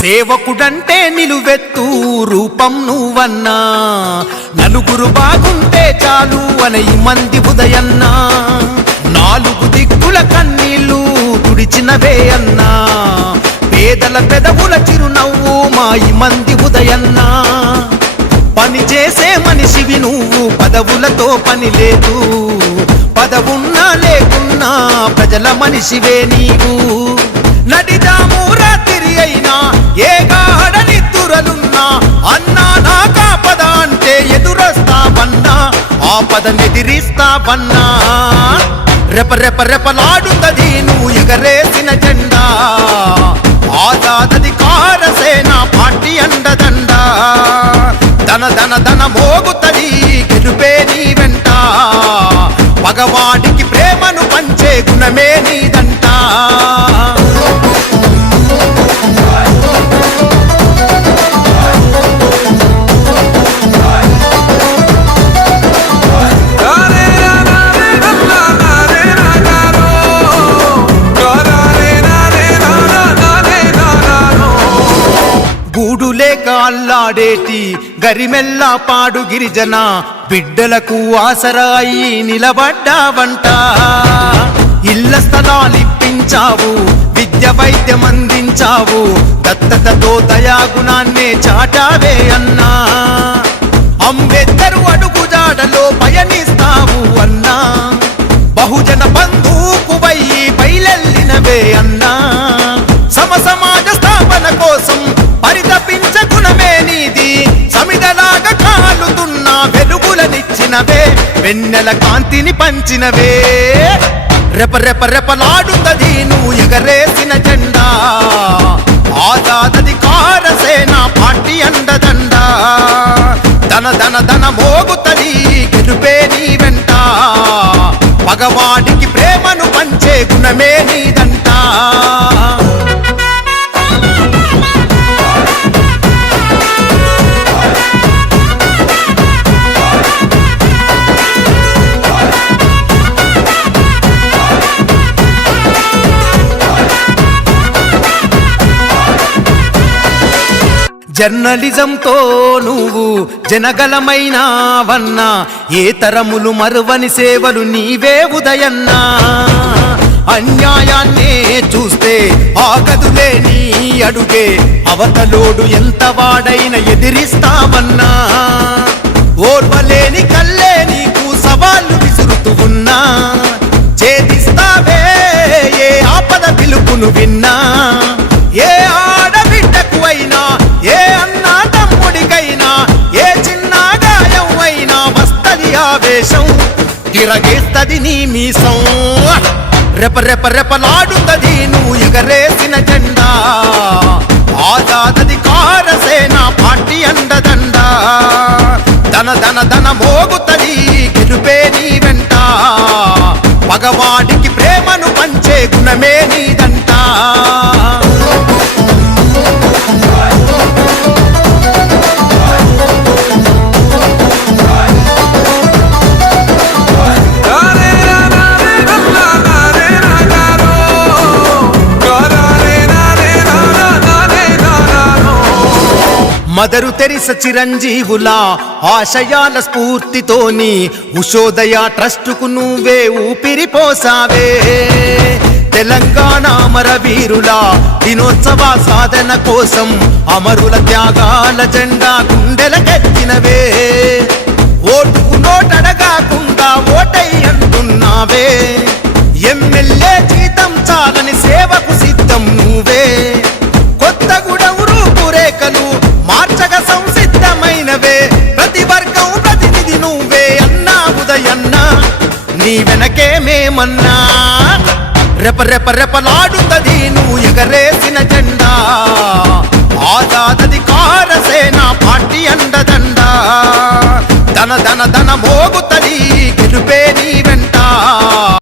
సేవకుడంటే నిలువెత్తు రూపం నువ్వన్నా. నలుగురు బాగుంటే చాలు అనై మంది ఉదయన్నా. నాలుగు దిక్కుల కన్నీళ్ళు తుడిచినవే అన్నా. పేదల పెదవుల చిరునవ్వు మాయి మంది ఉదయన్నా. పని చేసే మనిషివి నువ్వు పదవులతో పని లేదు. పదవున్నా లేకున్నా ప్రజల మనిషివే నీవు. నడిదాము రాత్రి అయినా ఏ గాడనిద్దురలున్నా అన్నా నా కాపద అంటే ఎదురొస్తావన్నా ఆపదనెదిరిస్తావన్నా రెప రెప రెపలాడుతది నువ్వు ఎగరేసిన జెండా. ఆజాదది కారసేన పార్టీ అండదండ. ధన ధన ధన మోగుతది గెలుపే నీ వెంట. పగవాడికి ప్రేమను పంచే గుణమే నీ పాడేటి గరిమెల్లా పాడు గిరిజన బిడ్డలకు ఆసరాయి నిలబడ్డావంట. ఇళ్ళ స్థలాలిప్పించావు విద్య వైద్యం అందించావు దత్తతతో దయాగుణాన్నే చాటావే అన్నా. అంబేద్కరు అడుగు వెన్నెల కాంతిని పంచినవే. రెప రెప రెపలాడుతది నువ్వు ఎగరేసిన జెండా. ఆజాదది కారసేన పార్టీ అండదండ. ధన ధన ధన మోగుతది గెలుపే నీ వెంట. పగవాడికి ప్రేమను పంచే గుణమే నీద. జర్నలిజంతో నువ్వు జనగలమైనావన్నా ఏ తరములు మరువని సేవలు నీవే ఉదయన్నా. అన్యాయాన్నే చూస్తే ఆగదులే నీ అడుగే అవతలోడు ఎంత వాడైన ఎదిరిస్తావన్నా. ఓర్వలే తిరగేస్తది నీ మీసం. రెప రెప రెపలాడుతది నువ్వు ఎగరేసిన జెండా. ఆజాదది కారసేన పార్టీ అండదండ ధన ధన ధన మోగుతది మదరు తెరిస చిరంజీవుల ఆశయాల స్ఫూర్తితోని ఉషోదయ ట్రస్టుకు నువ్వే ఊపిరిపోసావే తెలంగాణ అమరవీరుల దినోత్సవ సాధన కోసం అమరుల త్యాగాల జెండా గుండెలకెత్తినవే. నీ వెనకే మేమన్నా. రెప రెప రెపలాడుతుంది నువ్వు ఎగరేసిన జెండా. ఆజాదది కారసేన పార్టీ అండదండ. ధన ధన ధన మోగుత